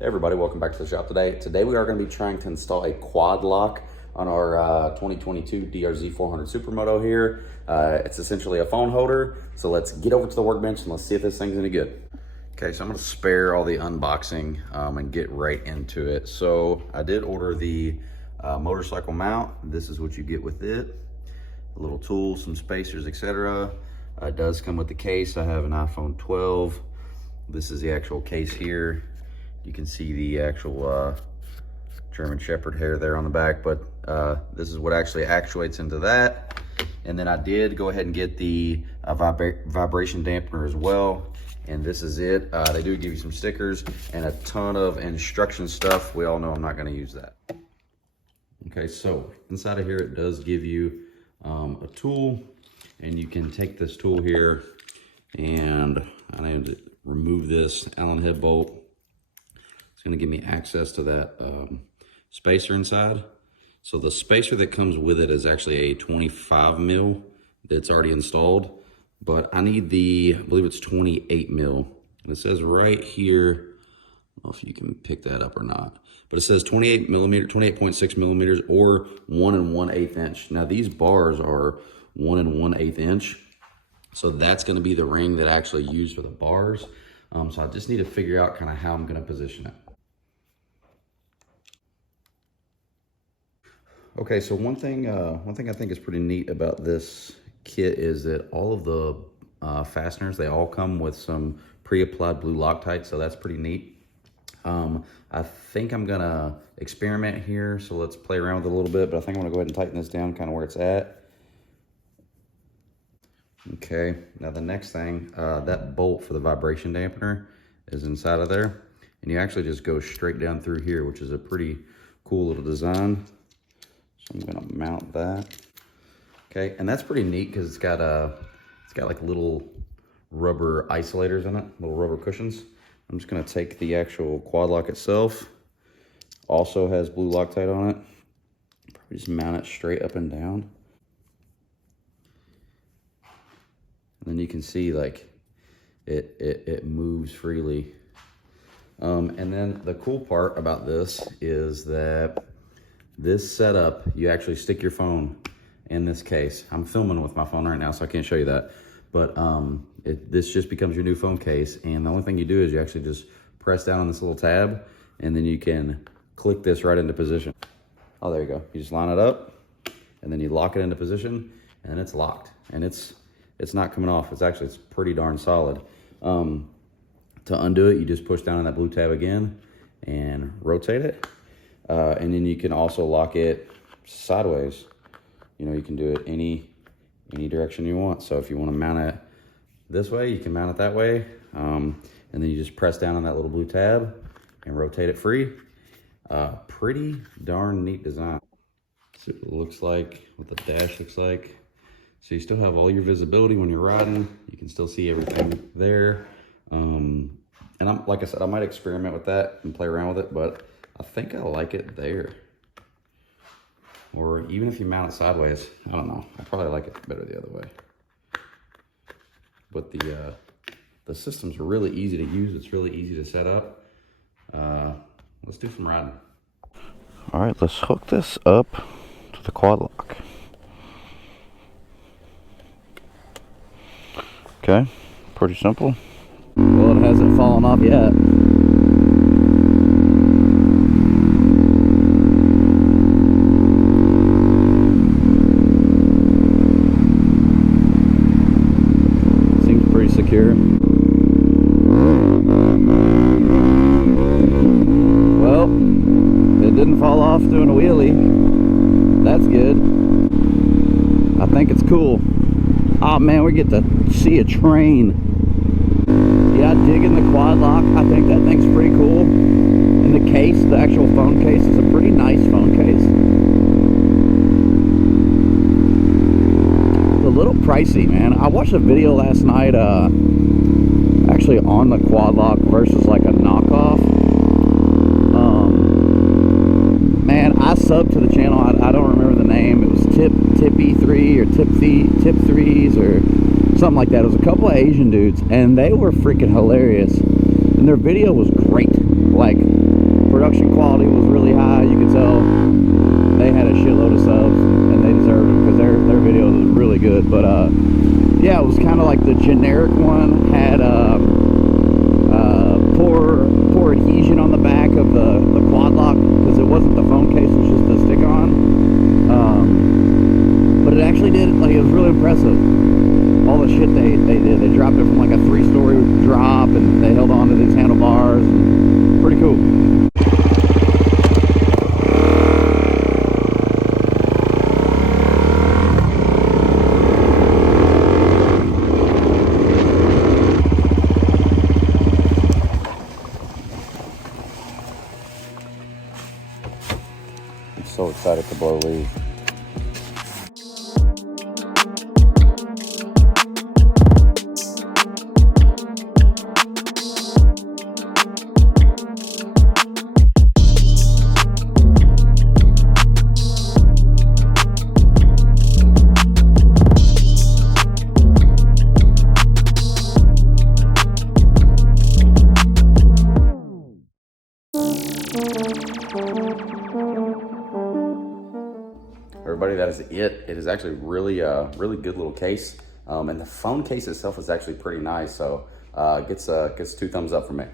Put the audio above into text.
Hey everybody, welcome back to the shop today. Today we are going to be trying to install a quad lock on our 2022 DRZ400 Supermoto here. It's essentially a phone holder, so let's get over to the workbench and let's see if this thing's any good. Okay, so I'm going to spare all the unboxing and get right into it. So I did order the motorcycle mount. This is what you get with it. A little tool, some spacers, etc. It does come with the case. I have an iPhone 12. This is the actual case here. You can see the actual German Shepherd hair there on the back, but this is what actually actuates into that. And then I did go ahead and get the vibration dampener as well. And this is it. They do give you some stickers and a ton of instruction stuff. We all know I'm not going to use that. Okay, so inside of here it does give you a tool, and you can take this tool here, and I need to remove this Allen head bolt. It's going to give me access to that spacer inside. So the spacer that comes with it is actually a 25 mil that's already installed, but I need the, I believe it's 28 mil. And it says right here, I don't know if you can pick that up or not, but it says 28 millimeter, 28.6 millimeters, or 1 1/8 inch. Now these bars are 1 1/8 inch. So that's going to be the ring that I actually use for the bars. So I just need to figure out kind of how I'm going to position it. Okay, so one thing I think is pretty neat about this kit is that all of the fasteners, they all come with some pre-applied blue Loctite, so that's pretty neat. I think I'm gonna experiment here, so let's play around with it a little bit, but I think I'm gonna go ahead and tighten this down kind of where it's at. Okay, now the next thing, that bolt for the vibration dampener is inside of there, and you actually just go straight down through here, which is a pretty cool little design. So I'm gonna mount that. Okay, and that's pretty neat because it's got like little rubber isolators in it, little rubber cushions. I'm just gonna take the actual quad lock itself. Also has blue Loctite on it. Probably just mount it straight up and down. And then you can see like it moves freely. And then the cool part about this is that this setup, you actually stick your phone in this case. I'm filming with my phone right now, so I can't show you that. But this just becomes your new phone case. And the only thing you do is you actually just press down on this little tab, and then you can click this right into position. Oh, there you go. You just line it up, and then you lock it into position, and it's locked. And it's not coming off. It's pretty darn solid. To undo it, you just push down on that blue tab again and rotate it. And then you can also lock it sideways. You know, you can do it any direction you want. So if you want to mount it this way, you can mount it that way. And then you just press down on that little blue tab and rotate it free. Pretty darn neat design. See what it looks like, what the dash looks like. So you still have all your visibility when you're riding. You can still see everything there. And like I said, I might experiment with that and play around with it, but I think I like it there. Or even if you mount it sideways, I don't know. I probably like it better the other way. But the system's really easy to use. It's really easy to set up. Let's do some riding. All right, let's hook this up to the quad lock. Okay, pretty simple. Well, it hasn't fallen off yet. Seems pretty secure. Well, it didn't fall off doing a wheelie. That's good. I think it's cool. Oh man, we get to see a train. Yeah, digging the quad lock. I think that thing's pretty cool. And the case, the actual phone case, is a pretty nice phone case. It's a little pricey, man. I watched a video last night, actually on the quad lock versus like a knockoff. Man, I subbed to the channel. I don't remember the name. It was Tippy3 or Tip 3s or something like that. It was a couple of Asian dudes, and they were freaking hilarious. And their video was great. Like, The generic one had poor adhesion on the back of the quad lock, because it wasn't the phone case, it was just the stick-on. But it actually did, like, it was really impressive. All the shit they did. They dropped it from like a 3-story drop, and they held on to these handlebars. And pretty cool. I'm so excited to blow leaves. Everybody, that is it. It is actually really good little case. And the phone case itself is actually pretty nice. So gets 2 thumbs up from me.